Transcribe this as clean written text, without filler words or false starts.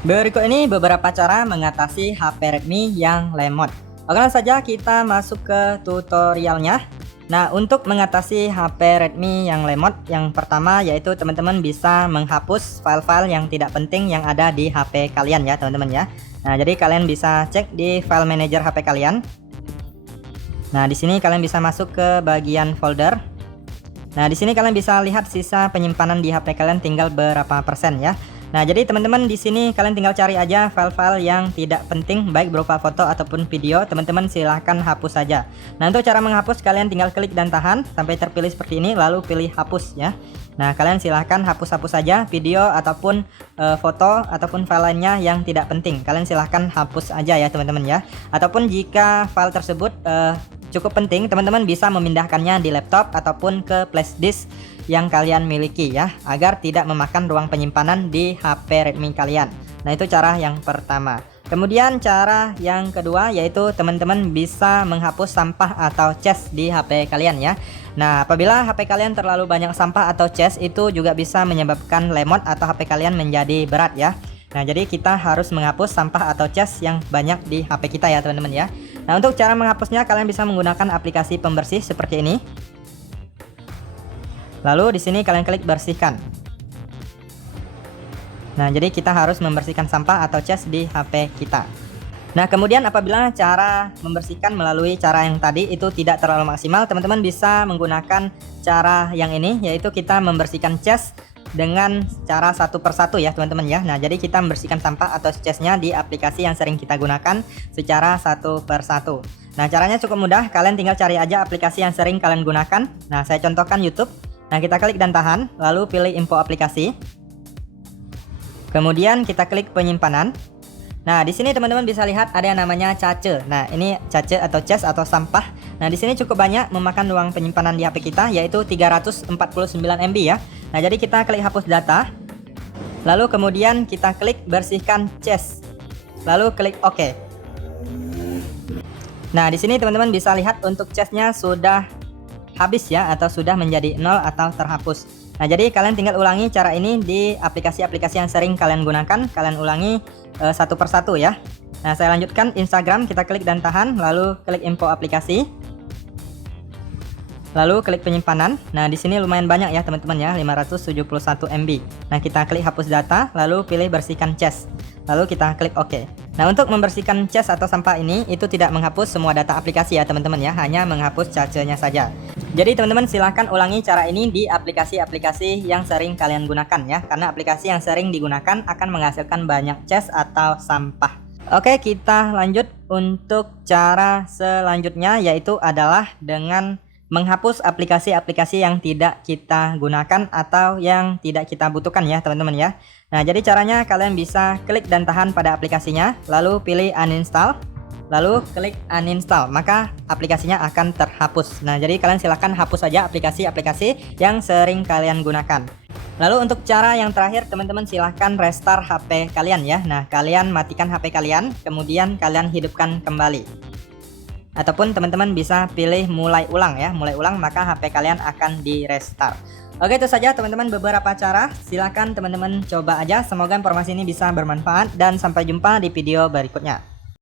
Berikut ini beberapa cara mengatasi HP Redmi yang lemot. Oke, langsung saja kita masuk ke tutorialnya. Nah, untuk mengatasi HP Redmi yang lemot, yang pertama yaitu teman-teman bisa menghapus file-file yang tidak penting yang ada di HP kalian ya, teman-teman ya. Nah, jadi kalian bisa cek di file manager HP kalian. Nah, di sini kalian bisa masuk ke bagian folder. Nah, di sini kalian bisa lihat sisa penyimpanan di HP kalian tinggal berapa persen ya. Nah, jadi teman-teman di sini kalian tinggal cari aja file-file yang tidak penting baik berupa foto ataupun video, teman-teman silahkan hapus saja. Nah, untuk cara menghapus kalian tinggal klik dan tahan sampai terpilih seperti ini lalu pilih hapus ya. Nah, kalian silahkan hapus-hapus saja video ataupun foto ataupun file lainnya yang tidak penting. Kalian silahkan hapus aja ya, teman-teman ya. Ataupun jika file tersebut cukup penting, teman-teman bisa memindahkannya di laptop ataupun ke flash disk yang kalian miliki ya, agar tidak memakan ruang penyimpanan di HP Redmi kalian. Nah, itu cara yang pertama. Kemudian cara yang kedua yaitu teman-teman bisa menghapus sampah atau cache di HP kalian ya. Nah, apabila HP kalian terlalu banyak sampah atau cache, itu juga bisa menyebabkan lemot atau HP kalian menjadi berat ya. Nah, jadi kita harus menghapus sampah atau cache yang banyak di HP kita ya, teman-teman ya. Nah, untuk cara menghapusnya kalian bisa menggunakan aplikasi pembersih seperti ini. Lalu di sini kalian klik bersihkan. Nah, jadi kita harus membersihkan sampah atau cache di HP kita. Nah, kemudian apabila cara membersihkan melalui cara yang tadi itu tidak terlalu maksimal, teman-teman bisa menggunakan cara yang ini, yaitu kita membersihkan cache dengan cara satu persatu ya, teman-teman ya. Nah, jadi kita membersihkan sampah atau cache-nya di aplikasi yang sering kita gunakan secara satu persatu. Nah, caranya cukup mudah, kalian tinggal cari aja aplikasi yang sering kalian gunakan. Nah, saya contohkan YouTube. Nah, kita klik dan tahan, lalu pilih info aplikasi. Kemudian kita klik penyimpanan. Nah, di sini teman-teman bisa lihat ada yang namanya cache. Nah, ini cache atau cache atau sampah. Nah, di sini cukup banyak memakan ruang penyimpanan di HP kita, yaitu 349 MB ya. Nah, jadi kita klik hapus data. Lalu kemudian kita klik bersihkan cache. Lalu klik OK. Nah, di sini teman-teman bisa lihat untuk cache-nya sudah habis ya, atau sudah menjadi nol atau terhapus. Nah, jadi kalian tinggal ulangi cara ini di aplikasi-aplikasi yang sering kalian gunakan. Kalian ulangi satu persatu ya. Nah, saya lanjutkan Instagram, kita klik dan tahan, lalu klik info aplikasi, lalu klik penyimpanan. Nah, di sini lumayan banyak ya teman-teman ya, 571 MB. Nah, kita klik hapus data, lalu pilih bersihkan cache, lalu kita klik OK. Nah, untuk membersihkan cache atau sampah ini itu tidak menghapus semua data aplikasi ya teman-teman ya, hanya menghapus cache-nya saja. Jadi teman-teman silahkan ulangi cara ini di aplikasi-aplikasi yang sering kalian gunakan ya, karena aplikasi yang sering digunakan akan menghasilkan banyak cache atau sampah. Oke, kita lanjut untuk cara selanjutnya, yaitu adalah dengan menghapus aplikasi-aplikasi yang tidak kita gunakan atau yang tidak kita butuhkan ya teman-teman ya. Nah, jadi caranya kalian bisa klik dan tahan pada aplikasinya, lalu pilih uninstall, lalu klik uninstall, maka aplikasinya akan terhapus. Nah, jadi kalian silahkan hapus saja aplikasi-aplikasi yang sering kalian gunakan. Lalu untuk cara yang terakhir, teman-teman silahkan restart HP kalian ya. Nah, kalian matikan HP kalian, kemudian kalian hidupkan kembali. Ataupun teman-teman bisa pilih mulai ulang ya, mulai ulang, maka HP kalian akan di restart. Oke, itu saja teman-teman beberapa cara. Silahkan teman-teman coba aja. Semoga informasi ini bisa bermanfaat dan sampai jumpa di video berikutnya.